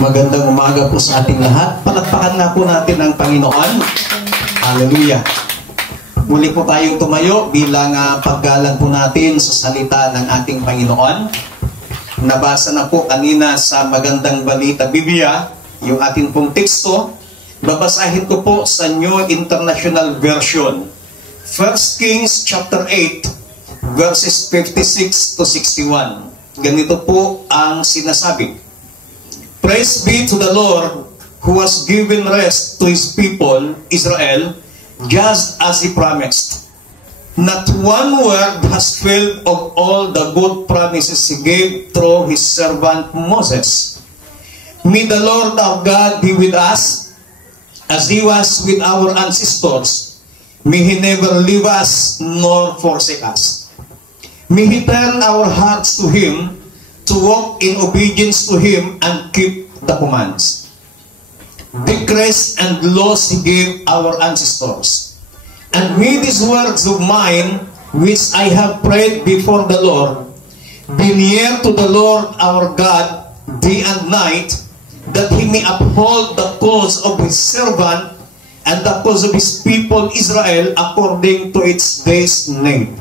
Magandang umaga po sa ating lahat. Palakpakan nga po natin ang Panginoon. Hallelujah. Muli po tayong tumayo bilang paggalang po natin sa salita ng ating Panginoon. Nabasa na po kanina sa Magandang Balita Biblia, yung ating pong teksto. Babasahin ko po sa New International Version. 1 Kings chapter 8, verses 56 to 61. Ganito po ang sinasabi. Praise be to the Lord who has given rest to His people, Israel, just as He promised. Not one word has failed of all the good promises He gave through His servant Moses. May the Lord our God be with us, as He was with our ancestors. May He never leave us nor forsake us. May He turn our hearts to Him, to walk in obedience to Him and keep the commands, decrees and laws He gave our ancestors. And may these words of mine, which I have prayed before the Lord, be near to the Lord our God day and night, that He may uphold the cause of His servant and the cause of His people Israel according to its day's need,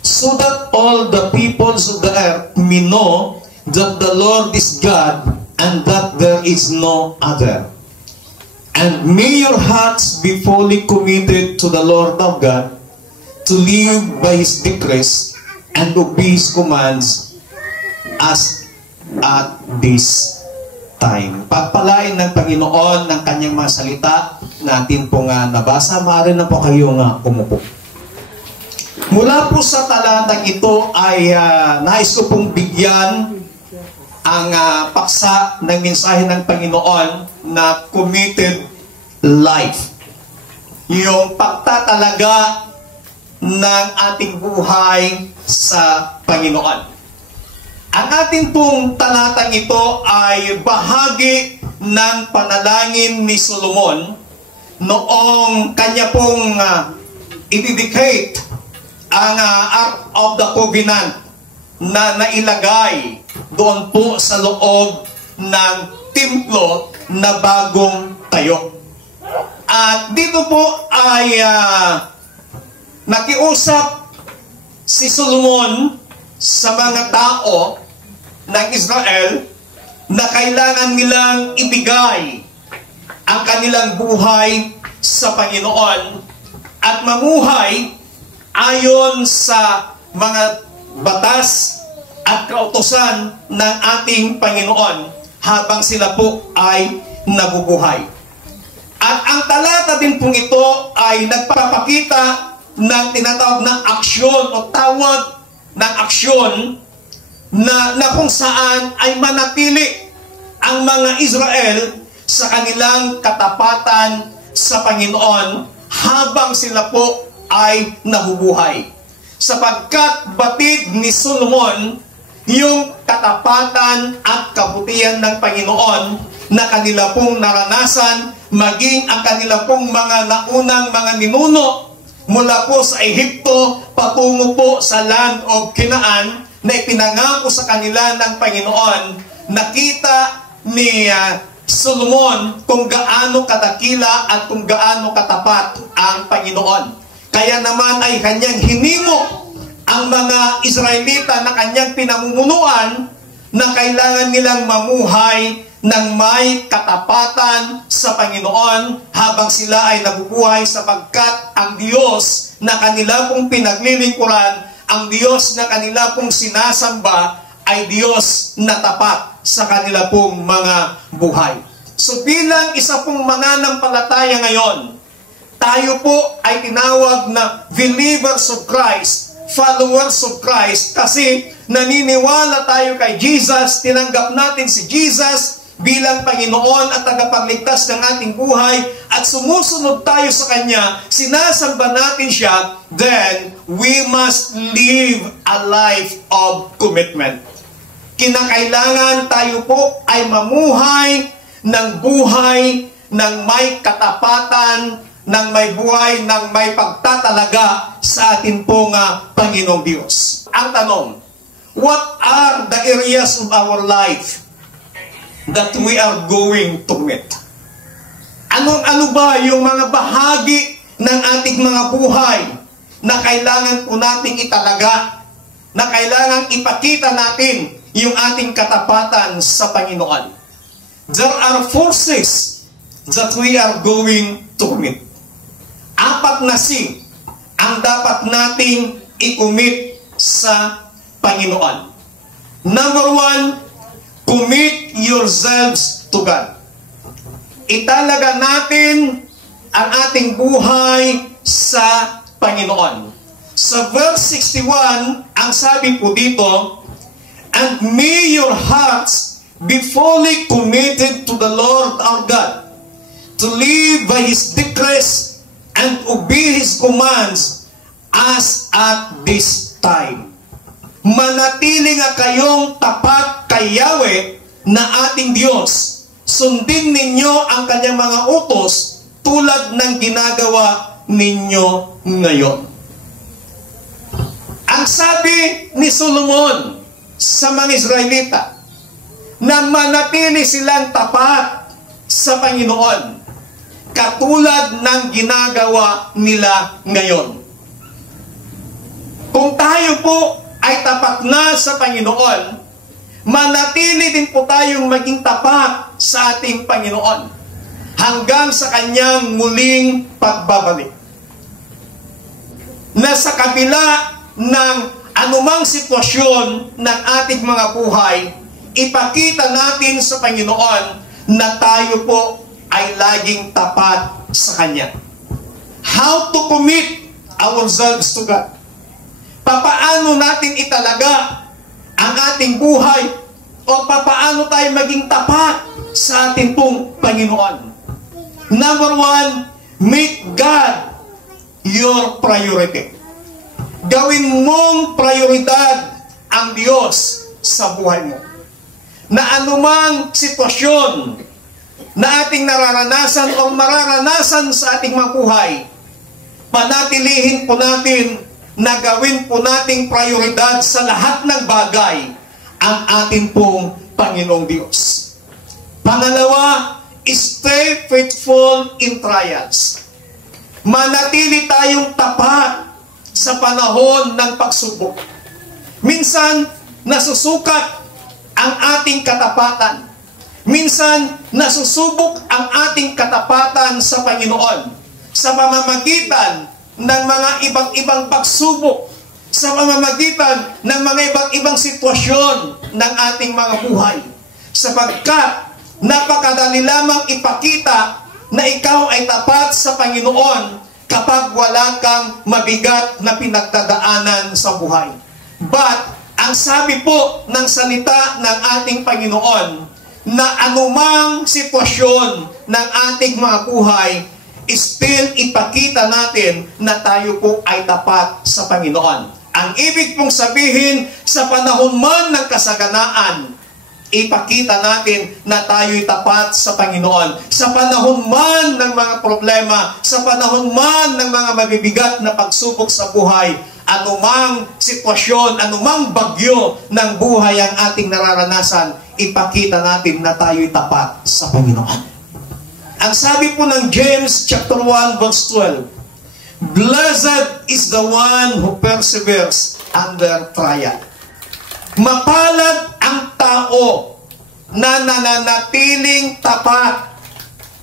so that all the peoples of the earth may know that the Lord is God, and that there is no other. And may your hearts be fully committed to the Lord of God, to live by His decrees and obey His commands as at this time. Pagpalain ng Panginoon ng Kanyang mga salita natin pong nabasa. Maaari na po kayo umupo. Mula po sa talatang ito ay nais ko pong bigyan ang paksa ng mensahe ng Panginoon na committed life. Yung pagtatalaga ng ating buhay sa Panginoon. Ang ating pong talatang ito ay bahagi ng panalangin ni Solomon noong kanya pong i-dedicate ang Ark of the Covenant na nailagay doon po sa loob ng templo na bagong tayo. At dito po ay nakiusap si Solomon sa mga tao ng Israel na kailangan nilang ibigay ang kanilang buhay sa Panginoon at mamuhay ayon sa mga batas at kautusan ng ating Panginoon habang sila po ay nabubuhay. At ang talata din pong ito ay nagpapakita ng tinatawag na aksyon o tawag ng aksyon na kung saan ay manatili ang mga Israel sa kanilang katapatan sa Panginoon habang sila po ay nabubuhay. Sapagkat batid ni Solomon yung katapatan at kabutihan ng Panginoon na kanila pong naranasan, maging ang kanila pong mga naunang mga ninuno mula po sa Ehipto patungo po sa land of Canaan na ipinangako sa kanila ng Panginoon. Nakita ni Solomon kung gaano kadakila at kung gaano katapat ang Panginoon. Kaya naman ay kanyang hinimok ang mga Israelita na kanyang pinamumunuan na kailangan nilang mamuhay ng may katapatan sa Panginoon habang sila ay nabubuhay, sapagkat ang Diyos na kanila pong pinaglilingkuran, ang Diyos na kanila pong sinasamba ay Diyos na tapat sa kanila pong mga buhay. So bilang isa pong mananampalataya ngayon, tayo po ay tinawag na believers of Christ, followers of Christ, kasi naniniwala tayo kay Jesus, tinanggap natin si Jesus bilang Panginoon at tagapagligtas ng ating buhay, at sumusunod tayo sa Kanya, sinasamba natin siya, then we must live a life of commitment. Kinakailangan tayo po ay mamuhay ng buhay ng may katapatan, ng may buhay, ng may pagtatalaga sa atin pong Panginoong Diyos. Ang tanong, what are the areas of our life that we are going to meet. Ano ba yung mga bahagi ng ating mga buhay na kailangan po nating italaga, na kailangan ipakita natin yung ating katapatan sa Panginoon? There are forces that we are going to commit. 4 na C ang dapat nating i-commit sa Panginoon. Number 1, commit yourselves to God. Italaga natin ang ating buhay sa Panginoon. Sa verse 61, ang sabi po dito, and may your hearts be fully committed to the Lord our God, to live by His decrees and obey His commands as at this time. Manatili nga kayong tapat kay Yahweh na ating Diyos. Sundin ninyo ang kanyang mga utos tulad ng ginagawa ninyo ngayon. Ang sabi ni Solomon sa mga Israelita, na manatili silang tapat sa Panginoon, katulad ng ginagawa nila ngayon. Kung tayo po ay tapat na sa Panginoon, manatili din po tayong maging tapat sa ating Panginoon hanggang sa kanyang muling pagbabalik. Na sa kabila ng anumang sitwasyon ng ating mga buhay, ipakita natin sa Panginoon na tayo po ay laging tapat sa Kanya. How to commit ourselves to God? Papaano natin italaga ang ating buhay o papaano tayo maging tapat sa ating pong Panginoon? Number 1, make God your priority. Gawin mong prioridad ang Diyos sa buhay mo. Na anumang sitwasyon na ating nararanasan o mararanasan sa ating mga buhay, panatilihin po natin na gawin po nating prioridad sa lahat ng bagay ang ating pong Panginoong Diyos. Pangalawa, stay faithful in trials. Manatili tayong tapat sa panahon ng pagsubok. Minsan, nasusukat ang ating katapatan. Minsan, nasusubok ang ating katapatan sa Panginoon sa pamamagitan ng mga ibang-ibang pagsubok, sa pamamagitan ng mga ibang-ibang sitwasyon ng ating mga buhay. Sapagkat napakadali lamang ipakita na ikaw ay tapat sa Panginoon kapag wala kang mabigat na pinagdadaanan sa buhay. But, ang sabi po ng salita ng ating Panginoon, na anumang sitwasyon ng ating mga buhay, still ipakita natin na tayo po ay tapat sa Panginoon. Ang ibig pong sabihin, sa panahon man ng kasaganaan, ipakita natin na tayo'y tapat sa Panginoon. Sa panahon man ng mga problema, sa panahon man ng mga mabibigat na pagsubok sa buhay, anumang sitwasyon, anumang bagyo ng buhay ang ating nararanasan, ipakita natin na tayo'y tapat sa Panginoon. Ang sabi po ng James chapter 1 verse 12, blessed is the one who perseveres under trial. Mapalad ang tao na nananatiling tapat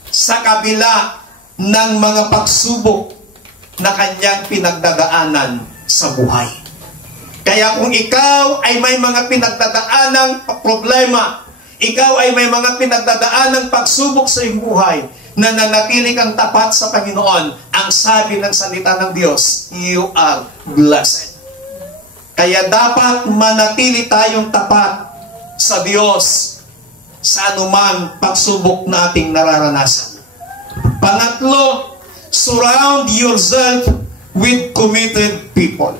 sa kabila ng mga pagsubok na kanyang pinagdadaanan sa buhay. Kaya kung ikaw ay may mga pinagdadaanang problema, ikaw ay may mga pinagdadaanang pagsubok sa iyong buhay, na nanatili kang tapat sa Panginoon, ang sabi ng salita ng Diyos, you are blessed. Kaya dapat manatili tayong tapat sa Diyos sa anumang pagsubok na ating nararanasan. Pangatlo, surround yourself with committed people.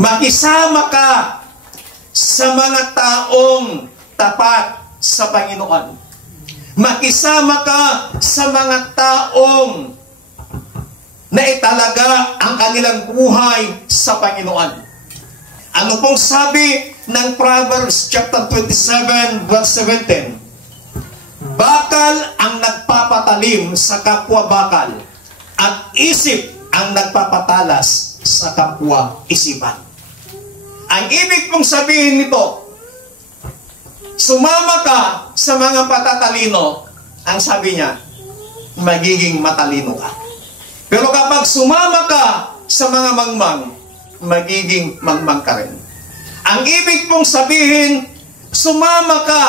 Makisama ka sa mga taong tapat sa Panginoon. Makisama ka sa mga taong na italaga ang kanilang buhay sa Panginoon. Ano pong sabi ng Proverbs chapter 27 verse 17, bakal ang nagpapatalim sa kapwa bakal at isip ang nagpapatalas sa kapwa isipan. Ang ibig kong sabihin nito, sumama ka sa mga patatalino, ang sabi niya, magiging matalino ka. Pero kapag sumama ka sa mga mangmang, magiging mangmang ka rin. Ang ibig pong sabihin, sumama ka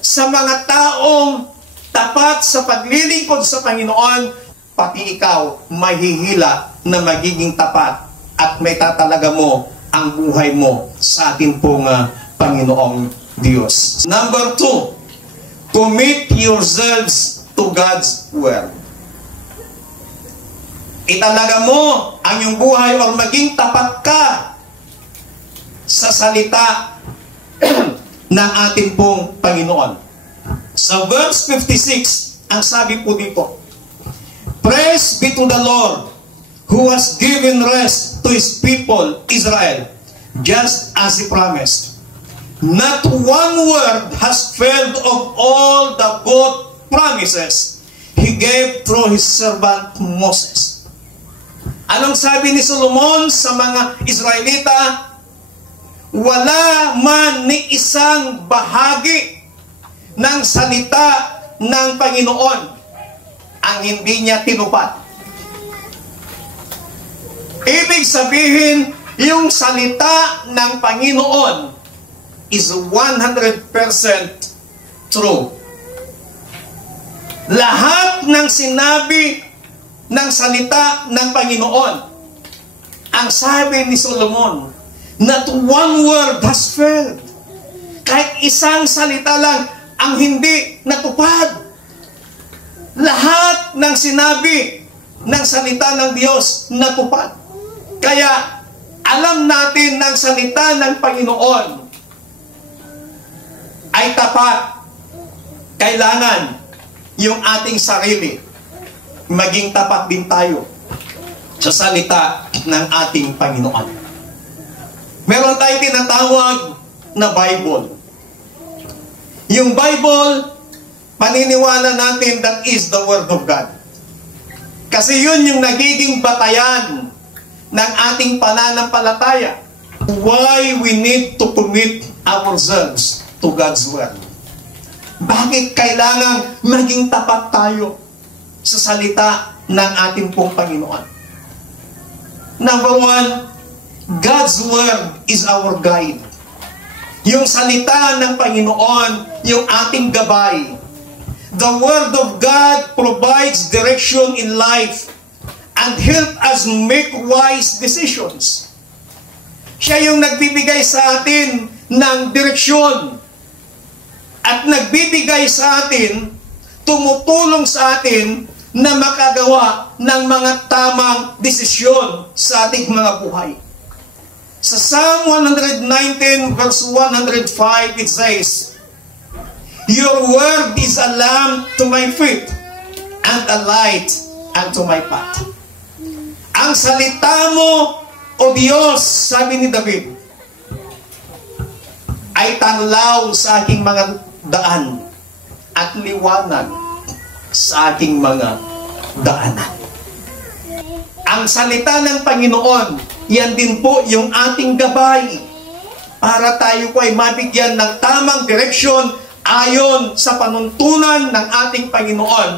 sa mga taong tapat sa paglilingkod sa Panginoon, pati ikaw mahihila na magiging tapat at may tatalaga mo ang buhay mo sa ating pong Panginoong Diyos. Number 2, commit yourselves to God's Word. Italaga mo ang iyong buhay o maging tapat ka sa salita ng ating pong Panginoon. Sa verse 56, ang sabi po dito, praise be to the Lord who has given rest to His people, Israel, just as He promised. Not one word has failed of all the good promises He gave through His servant Moses. Anong sabi ni Solomon sa mga Israelita? Wala man ni isang bahagi ng salita ng Panginoon ang hindi niya tinupad. Ibig sabihin, yung salita ng Panginoon is 100% true. Lahat ng sinabi ng salita ng Panginoon, ang sabi ni Solomon, not one word has failed. Kahit isang salita lang ang hindi natupad. Lahat ng sinabi ng salita ng Diyos natupad. Kaya alam natin ng salita ng Panginoon ay tapat. Kailangan yung ating sarili maging tapat din tayo sa salita ng ating Panginoon. Meron tayong tinatawag na Bible. Yung Bible, paniniwala natin that is the Word of God. Kasi yun yung nagiging batayan ng ating pananampalataya. Why we need to commit ourselves to God's Word. Bakit kailangan maging tapat tayo sa salita ng ating pong Panginoon? Number 1, God's Word is our guide. Yung salita ng Panginoon, yung ating gabay. The Word of God provides direction in life and help us make wise decisions. Siya yung nagbibigay sa atin ng direksyon at nagbibigay sa atin, tumutulong sa atin na makagawa ng mga tamang desisyon sa ating mga buhay. Sa Psalm 119 verse 105, it says, your word is a lamp to my feet and a light unto my path. Ang salita mo, O Diyos, sabi ni David, ay tanglaw sa aking mga daan at liwanag sa aking mga daanan. Ang salita ng Panginoon, yan din po yung ating gabay para tayo po ay mabigyan ng tamang direksyon ayon sa panuntunan ng ating Panginoon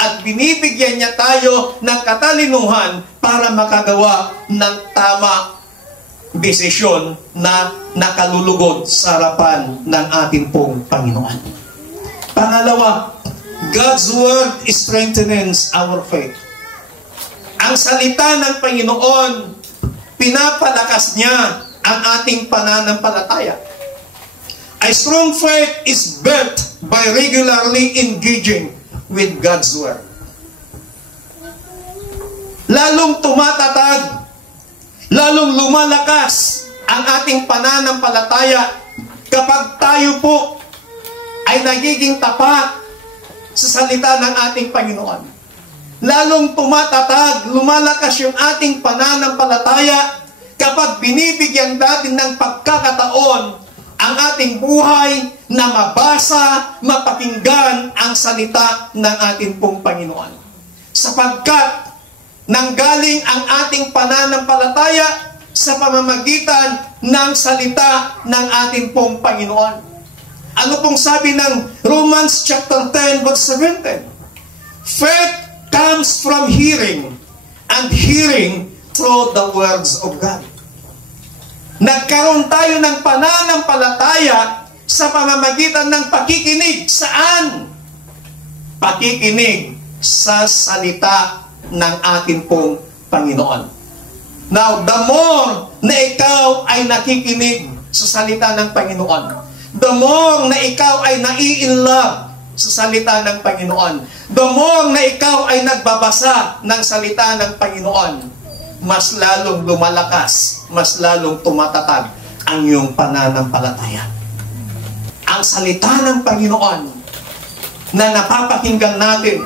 at binibigyan niya tayo ng katalinuhan para makagawa ng tama desisyon na nakalulugod sa harapan ng ating pong Panginoon. Pangalawa, God's Word strengthens our faith. Ang salita ng Panginoon, pinapalakas niya ang ating pananampalataya. A strong faith is built by regularly engaging with God's Word. Lalong tumatatag, lalong lumalakas ang ating pananampalataya kapag tayo po ay nagiging tapat sa salita ng ating Panginoon. Lalong tumatatag, lumalakas yung ating pananampalataya kapag binibigyan natin ng pagkakataon ang ating buhay na mabasa, mapakinggan ang salita ng ating pong Panginoon. Sapagkat nanggaling ang ating pananampalataya sa pamamagitan ng salita ng ating pong Panginoon. Ano pong sabi ng Romans chapter 10 verse 17? Faith comes from hearing, and hearing through the words of God. Nagkaroon tayo ng pananampalataya sa pamamagitan ng pakikinig. Saan? Pakikinig sa salita ng ating pong Panginoon. Now, the more na ikaw ay nakikinig sa salita ng Panginoon, the more na ikaw ay nai-inlove sa salita ng Panginoon, the more na ikaw ay nagbabasa ng salita ng Panginoon, mas lalong lumalakas, mas lalong tumatatag ang iyong pananampalataya. Ang salita ng Panginoon na napapakinggan natin,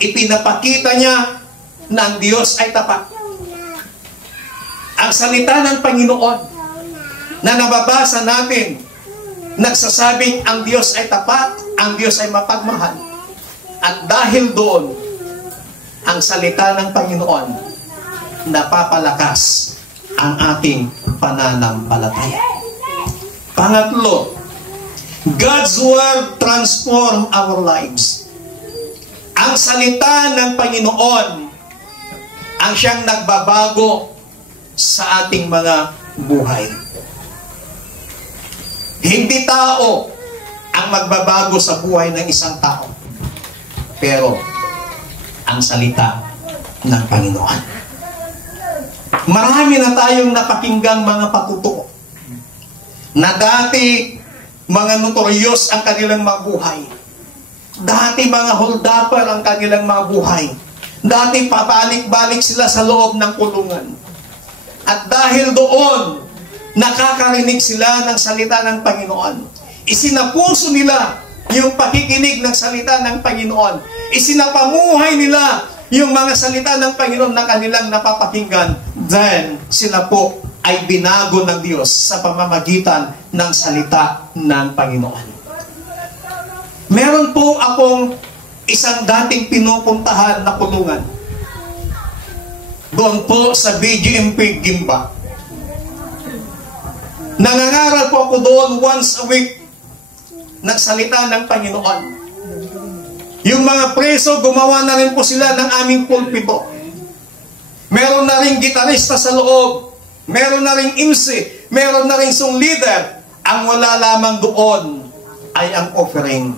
ipinapakita niya na ang Diyos ay tapat. Ang salita ng Panginoon na nababasa natin, nagsasabing ang Diyos ay tapat, ang Diyos ay mapagmahal. At dahil doon, ang salita ng Panginoon napapalakas ang ating pananampalataya. Pangatlo, God's Word transform our lives. Ang salita ng Panginoon ang siyang nagbabago sa ating mga buhay. Hindi tao ang magbabago sa buhay ng isang tao, pero ang salita ng Panginoon. Marami na tayong napakinggang mga patutuo na dati mga notorious ang kanilang mga buhay. Dati mga holdupper ang kanilang mga buhay. Dati papalik-balik sila sa loob ng kulungan. At dahil doon, nakakarinig sila ng salita ng Panginoon. Isinapuso nila yung pakikinig ng salita ng Panginoon. Isinapamuhay nila yung mga salita ng Panginoon na kanilang napapakinggan. Then, sila po ay binago ng Diyos sa pamamagitan ng salita ng Panginoon. Meron po akong isang dating pinupuntahan na kulungan. Doon po sa BGMP Gimba. Nangangaral po ako doon once a week ng salita ng Panginoon. Yung mga preso, gumawa na rin po sila ng aming pulpito. Meron na rin gitarista sa loob. Meron na rin MC. Meron na rin song leader. Ang wala lamang doon ay ang offering.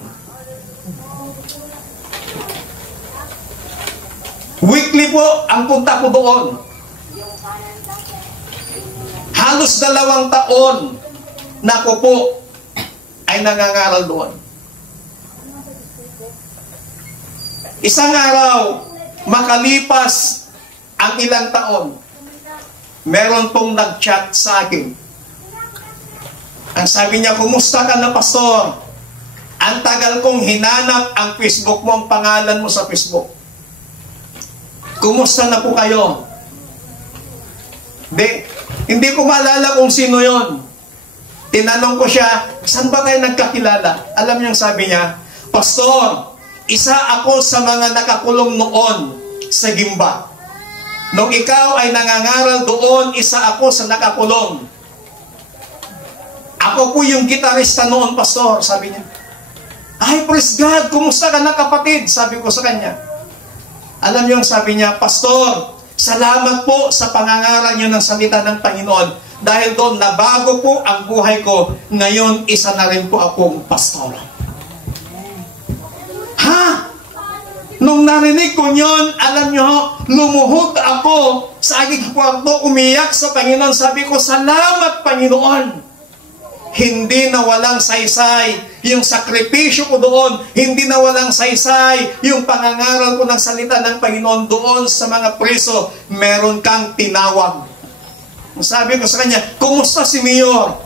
Weekly po ang punta ko doon. Halos 2 taon na ako po ay nangangaral doon. Isang araw, makalipas ang ilang taon, meron pong nag-chat sa akin. Ang sabi niya, kumusta ka na, Pastor? Ang tagal kong hinanap ang Facebook mo, ang pangalan mo sa Facebook. Kumusta na po kayo? Hindi ko maalala kung sino yon. Tinanong ko siya, saan ba kayo nagkakilala? Alam niyo sabi niya, Pastor, isa ako sa mga nakakulong noon sa Gimba. Nung ikaw ay nangangaral doon, isa ako sa nakakulong. Ako po yung gitarista noon, Pastor, sabi niya. Ay, praise God, kumusta ka na, kapatid? Sabi ko sa kanya. Alam niyo ang sabi niya, Pastor, salamat po sa pangangaral niyo ng salita ng Panginoon. Dahil doon, nabago po ang buhay ko. Ngayon, isa na rin po akong pastor. Ha? Nung narinig ko yun, alam niyo, lumuhod ako sa aking kwarto, umiyak sa Panginoon. Sabi ko, salamat, Panginoon. Hindi na walang saysay yung sakripisyo ko doon. Hindi na walang saysay yung pangangaral ko ng salita ng Panginoon doon sa mga preso. Meron kang tinawag. Sabi ko sa kanya, kumusta si Mayor?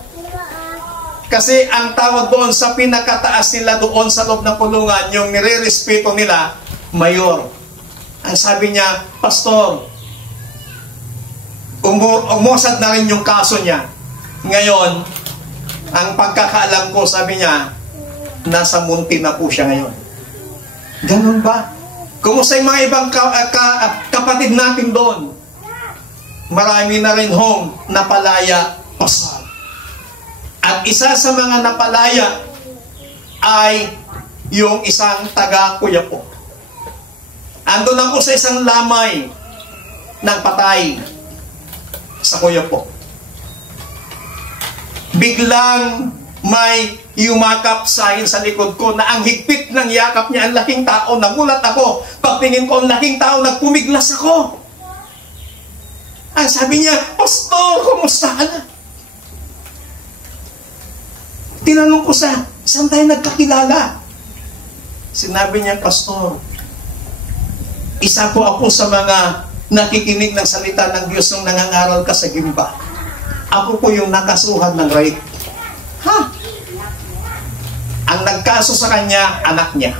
Kasi ang tawag doon sa pinakataas nila doon sa loob ng kulungan, yung nire-respeto nila, Mayor. Ang sabi niya, Pastor, umusad na rin yung kaso niya. Ngayon, Ang pagkakaalam ko, sabi niya, nasa munti na po siya ngayon. Ganun ba? Kumusta yung mga ibang kapatid natin doon? Marami na rin hong napalaya, pastor. At isa sa mga napalaya ay yung isang taga-kuya po. Andun ako sa isang lamay ng patay sa kuya po. Biglang may yumakap sa akin sa likod ko na ang higpit ng yakap niya, ang laking tao. Nagulat ako. Pagtingin ko, ang laking tao, nagpumiglas ako. Ang sabi niya, Pastor, kumusta ka na? Tinanong ko saan tayo nagkakilala? Sinabi niya, Pastor, isa po ako sa mga nakikinig ng salita ng Diyos nung nangangaral ka sa Gimba. Ako po yung nakasuhan ng rape. Ha? Ang nagkaso sa kanya, anak niya.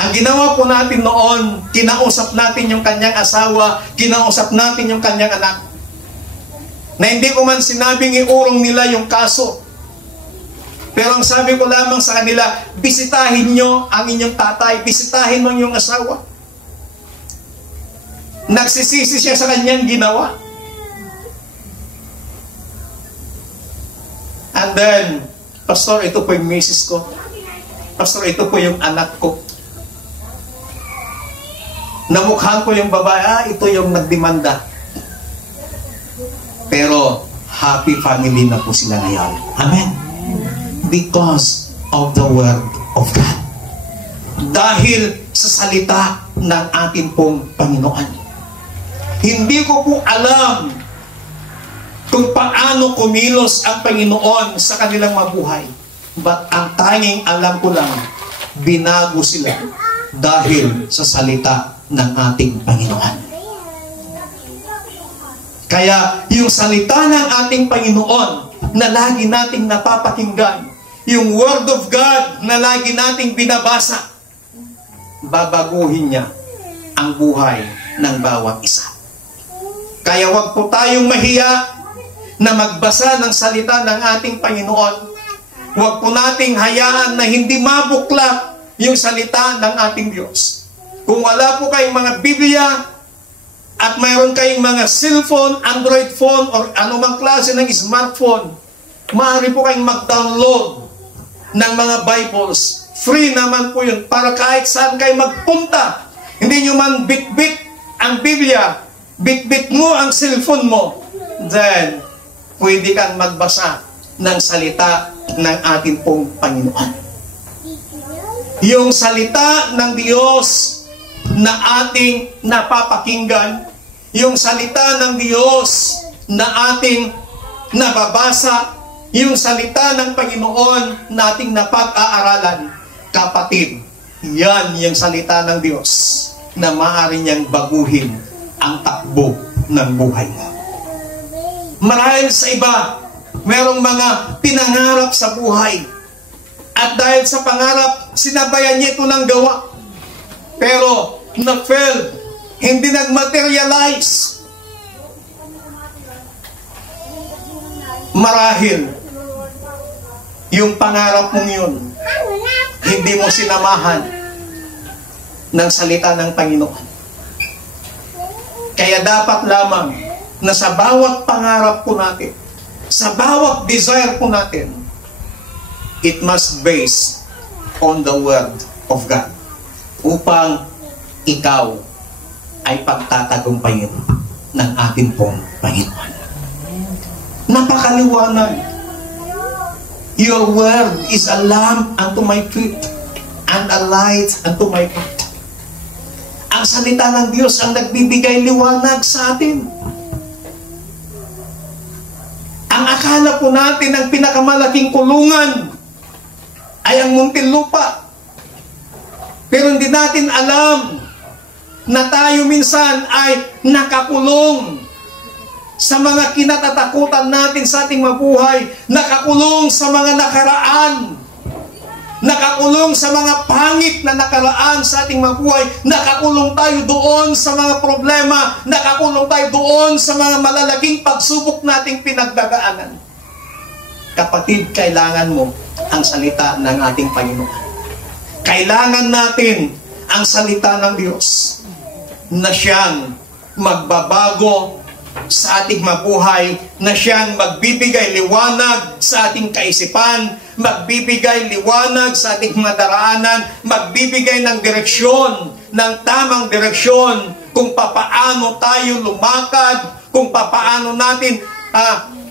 Ang ginawa po natin noon, kinausap natin yung kanyang asawa, kinausap natin yung kanyang anak. Na hindi ko man sinabing iurong nila yung kaso. Pero ang sabi ko lamang sa kanila, bisitahin nyo ang inyong tatay, bisitahin mo yung asawa. Nagsisisi siya sa kanyang ginawa. And then, Pastor, ito po yung misis ko. Pastor, ito po yung anak ko. Namukhaan ko yung babae, ito yung nagdemanda. Pero, happy family na po sila ngayon. Amen? Because of the Word of God. Dahil sa salita ng ating pong Panginoon. Hindi ko po alam kung paano kumilos ang Panginoon sa kanilang mabuhay. But ang tanging alam ko lang, binago sila dahil sa salita ng ating Panginoon. Kaya yung salita ng ating Panginoon na lagi nating napapakinggan, yung Word of God na lagi nating binabasa, babaguhin niya ang buhay ng bawat isa. Kaya wag po tayong mahiya na magbasa ng salita ng ating Panginoon. Wag po nating hayaan na hindi mabuklap yung salita ng ating Diyos. Kung wala po kayong mga Biblia at mayroon kayong mga cellphone, Android phone, or anumang klase ng smartphone, maaari po kayong mag-download ng mga Bibles. Free naman po yun para kahit saan kayo magpunta. Hindi nyo man bit-bit ang Biblia, bit-bit mo ang cellphone mo, then pwede kang magbasa ng salita ng ating pong Panginoon. Yung salita ng Diyos na ating napapakinggan, yung salita ng Diyos na ating nababasa, yung salita ng Panginoon na ating napag-aaralan, kapatid, yan yung salita ng Diyos na maaari niyang baguhin ang takbo ng buhay mo. Marahil sa iba, merong mga pinangarap sa buhay. At dahil sa pangarap, sinabayan niya ito ng gawa. Pero, na-failed. Hindi nag-materialize. Marahil, yung pangarap mong yun, hindi mo sinamahan ng salita ng Panginoon. Kaya dapat lamang na sa bawat pangarap po natin, sa bawat desire po natin, it must base on the Word of God upang ikaw ay pagtatagumpayin ng ating pong Panginoon. Napakaliwanag. Your Word is a lamp unto my feet and a light unto my path. Ang salita ng Diyos ang nagbibigay liwanag sa atin. Ang akala po natin ang pinakamalaking kulungan ay ang Muntinlupa. Pero hindi natin alam na tayo minsan ay nakakulong sa mga kinatatakutan natin sa ating mabuhay, nakakulong sa mga nakaraan, nakakulong sa mga pangit na nakaraan sa ating mga buhay, nakakulong tayo doon sa mga problema, nakakulong tayo doon sa mga malalaking pagsubok nating pinagdadaanan. Kapatid, kailangan mo ang salita ng ating Panginoon. Kailangan natin ang salita ng Diyos na siyang magbabago sa ating mabuhay, na siyang magbibigay liwanag sa ating kaisipan, magbibigay liwanag sa ating mga daraanan, magbibigay ng direksyon, ng tamang direksyon kung papaano tayo lumakad, kung papaano natin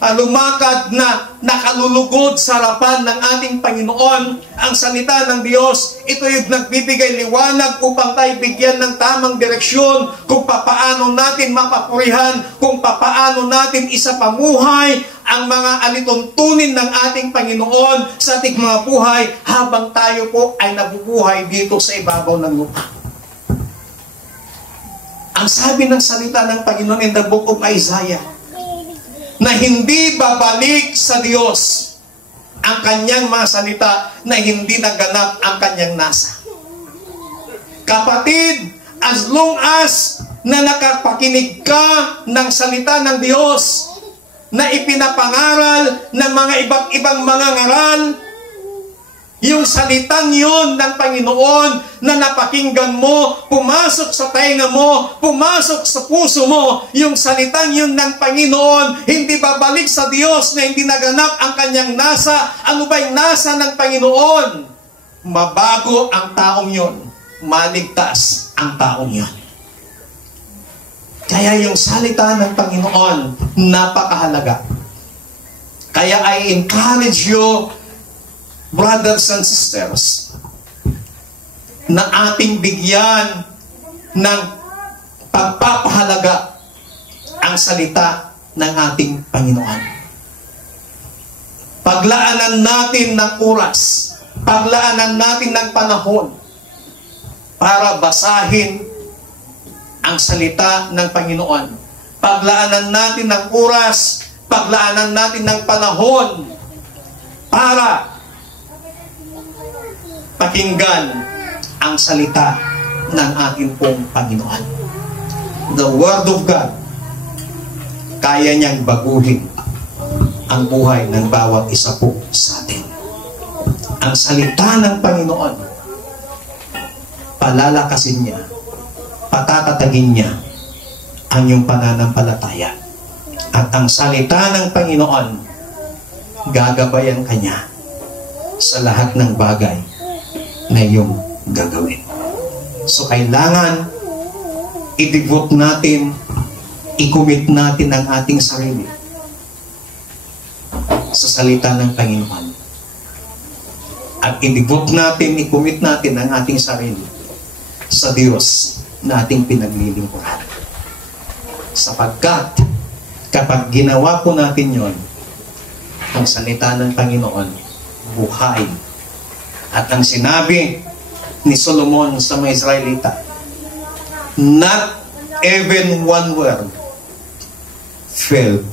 lumakad na nakalulugod sa harapan ng ating Panginoon. Ang salita ng Diyos, ito yung nagbibigay liwanag upang tayo bigyan ng tamang direksyon kung papaano natin mapapurihan, kung papaano natin isapamuhay ang mga alituntunin ng ating Panginoon sa ating mga buhay habang tayo po ay nabubuhay dito sa ibabaw ng lupa. Ang sabi ng salita ng Panginoon in the book of Isaiah, na hindi babalik sa Diyos ang kanyang mga salita na hindi naganap ang kanyang nasa. Kapatid, as long as na nakapakinig ka ng salita ng Diyos na ipinapangaral ng mga iba't ibang mga ngaral, yung salitang yun ng Panginoon na napakinggan mo, pumasok sa tainga mo, pumasok sa puso mo, yung salitang yun ng Panginoon, hindi babalik sa Diyos na hindi naganap ang kanyang nasa. Ano ba yung nasa ng Panginoon? Mabago ang taong yun. Maligtas ang taong yun. Kaya yung salita ng Panginoon, napakahalaga. Kaya I encourage you, brothers and sisters, na ating bigyan ng pagpapahalaga ang salita ng ating Panginoon. Paglaanan natin ng oras, paglaanan natin ng panahon para basahin ang salita ng Panginoon. Paglaanan natin ng oras, paglaanan natin ng panahon para pakinggan ang salita ng ating pong Panginoon. The Word of God, kaya niyang baguhin ang buhay ng bawat isa po sa atin. Ang salita ng Panginoon, palalakasin niya, patatatagin niya ang iyong pananampalataya. At ang salita ng Panginoon, gagabayan ka niya sa lahat ng bagay na iyong gagawin. So kailangan i-devote natin, i-commit natin ang ating sarili sa salita ng Panginoon. At i-devote natin, i-commit natin ang ating sarili sa Diyos na ating pinaglilingkuran. Sapagkat kapag ginawa po natin yon, ang salita ng Panginoon buhay. At ang sinabi ni Solomon sa mga Israelita, not even one word failed.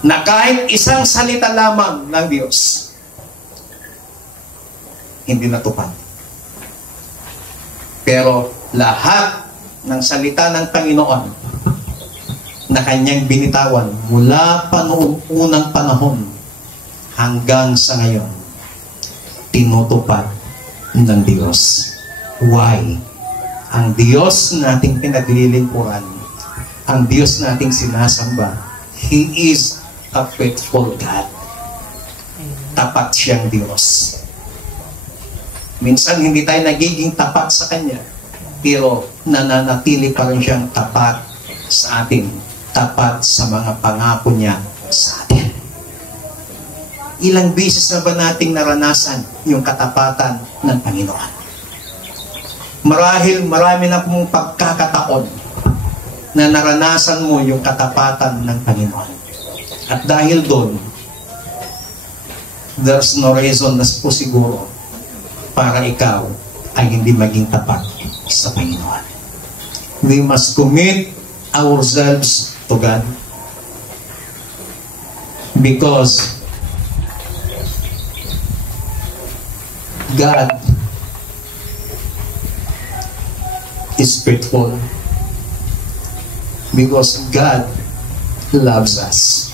Na kahit isang salita lamang ng Diyos, hindi natupad. Pero lahat ng salita ng Panginoon na kanyang binitawan mula pa noong unang panahon hanggang sa ngayon, tinutupad ng Diyos. Why? Ang Diyos nating pinaglilingkuran, ang Diyos nating sinasamba, He is a faithful God. Tapat siyang Diyos. Minsan hindi tayo nagiging tapat sa Kanya, pero nananatili pa rin siyang tapat sa atin, tapat sa mga pangako niya sa atin. Ilang beses na ba nating naranasan yung katapatan ng Panginoon? Marahil marami na pong pagkakataon na naranasan mo yung katapatan ng Panginoon. At dahil doon, there's no reason na po siguro para ikaw ay hindi maging tapat sa Panginoon. We must commit ourselves to God God is faithful because God loves us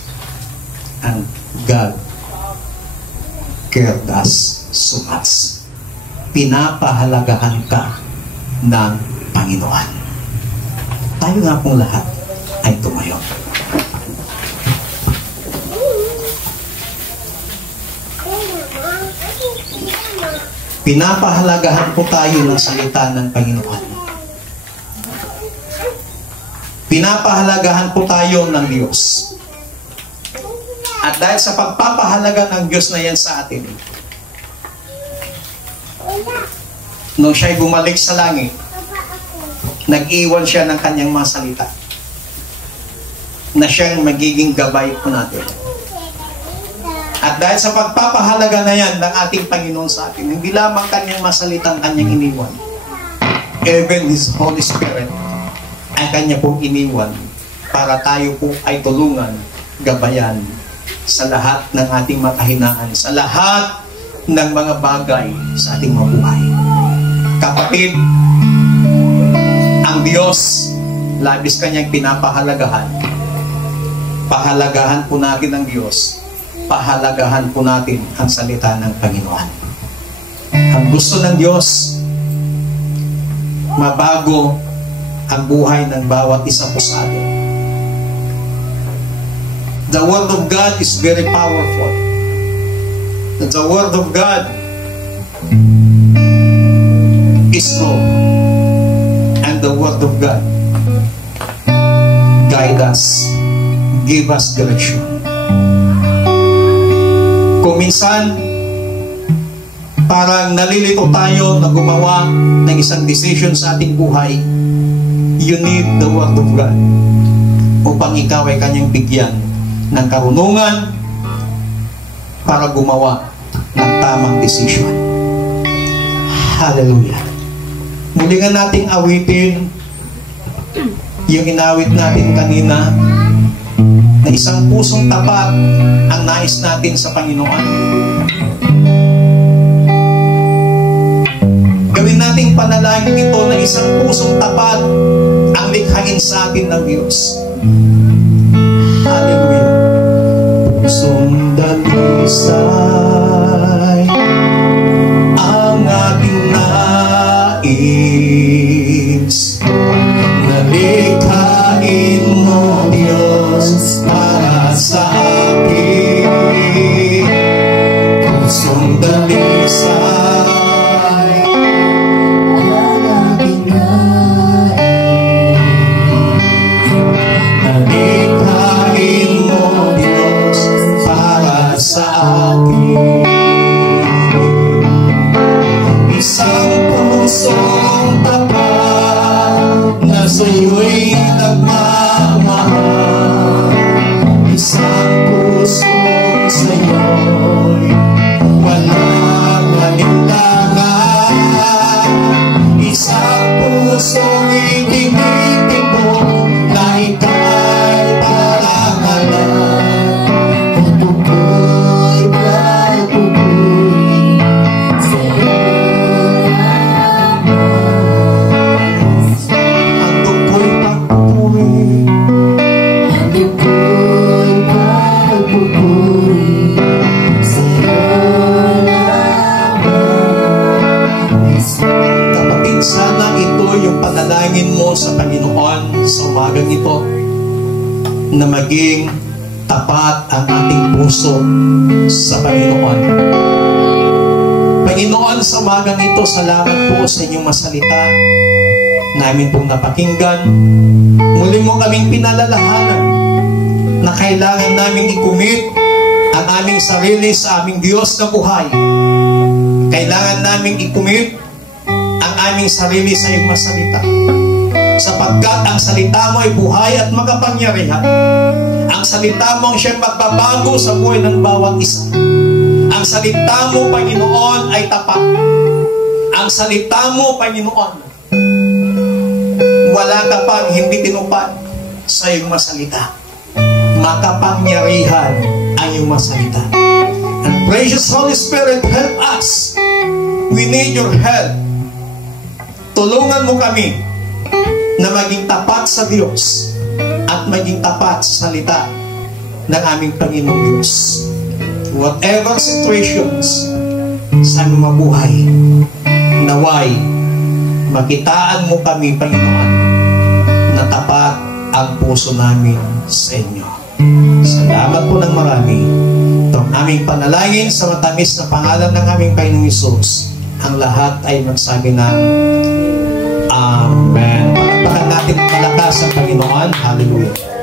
and God cared us so much. Pinapahalagahan ka ng Panginoon. Tayo nga pong lahat ay tumayo. Pinapahalagahan po tayo ng salita ng Panginoon. Pinapahalagahan po tayo ng Diyos. At dahil sa pagpapahalaga ng Diyos na yan sa atin, nung siya'y bumalik sa langit, nag-iwan siya ng kanyang mga salita na siyang magiging gabay po natin. At dahil sa pagpapahalaga na yan ng ating Panginoon sa atin, hindi lamang kanyang masalitang kanyang iniwan, even His Holy Spirit ay kanya pong iniwan para tayo po ay tulungan, gabayan sa lahat ng ating makahinaan, sa lahat ng mga bagay sa ating mabuhay. Kapatid, ang Diyos, labis kanyang pinapahalagahan. Pahalagahan po natin ang Diyos. Pahalagahan po natin ang salita ng Panginoon. Ang gusto ng Diyos, mabago ang buhay ng bawat isa po sa atin. The Word of God is very powerful. The Word of God is true. And the Word of God guide us, give us direction. Kung minsan, parang nalilito tayo na gumawa ng isang decision sa ating buhay, you need the Word of God upang ikaw ay kanyang bigyan ng karunungan para gumawa ng tamang decision. Hallelujah. Muli nga nating awitin yung inawit natin kanina, na isang pusong tapat ang nais natin sa Panginoon. Gawin nating panalangin ito na isang pusong tapat ang likhain sa atin ng Diyos. Hallelujah. Pusong dalisay ang ating nais, nalikhain mo Diyos para sa akin. Pusong dalisay ang ating nais, nalikhain mo Diyos para sa akin. Isang pusong tapat na sa'yo'y nagmamahal, isang pusong sa'yo'y walang alinlangan, isang pusong itinitipon na ika'y parangalan. Pagpupoy, pagpupoy sa'yo nais. Ang tukoy pagpupoy, ang tukoy pagpupoy sa'yo nais. Kapatid, sana ito yung panalangin mo sa Panginoon sa umagang ito, na maging tapat ang ating puso sa Panginoon. Panginoon, sa umagang ito, salamat po sa inyong masalita namin pong napakinggan. Muli mo kaming pinalalahanan na kailangan naming i-commit ang aming sarili sa aming Diyos na buhay. Kailangan naming i-commit ang aming sarili sa iyong masalita, sapagkat ang salita mo ay buhay at makapangyarihan. Ang salita mo ang siyang magbabago sa buhay ng bawat isa. Ang salita mo, Panginoon, ay tapat. Ang salita mo, Panginoon, wala ka pang hindi tinupad sa iyong masalita. Makapangyarihan ang iyong masalita. And precious Holy Spirit, help us We need your help. Tulungan mo kami na maging tapat sa Diyos at maging tapat sa salita ng aming Panginoong Diyos. Whatever situations sa aming mabuhay, naway, makitaan mo kami, Panginoon, na tapat ang puso namin sa inyo. Salamat po ng marami. Itong aming panalangin sa matamis na pangalan ng aming Panginoong Hesus. Ang lahat ay magsabi ng Amen. Pagpakan natin malakas ang Panginoon. Hallelujah.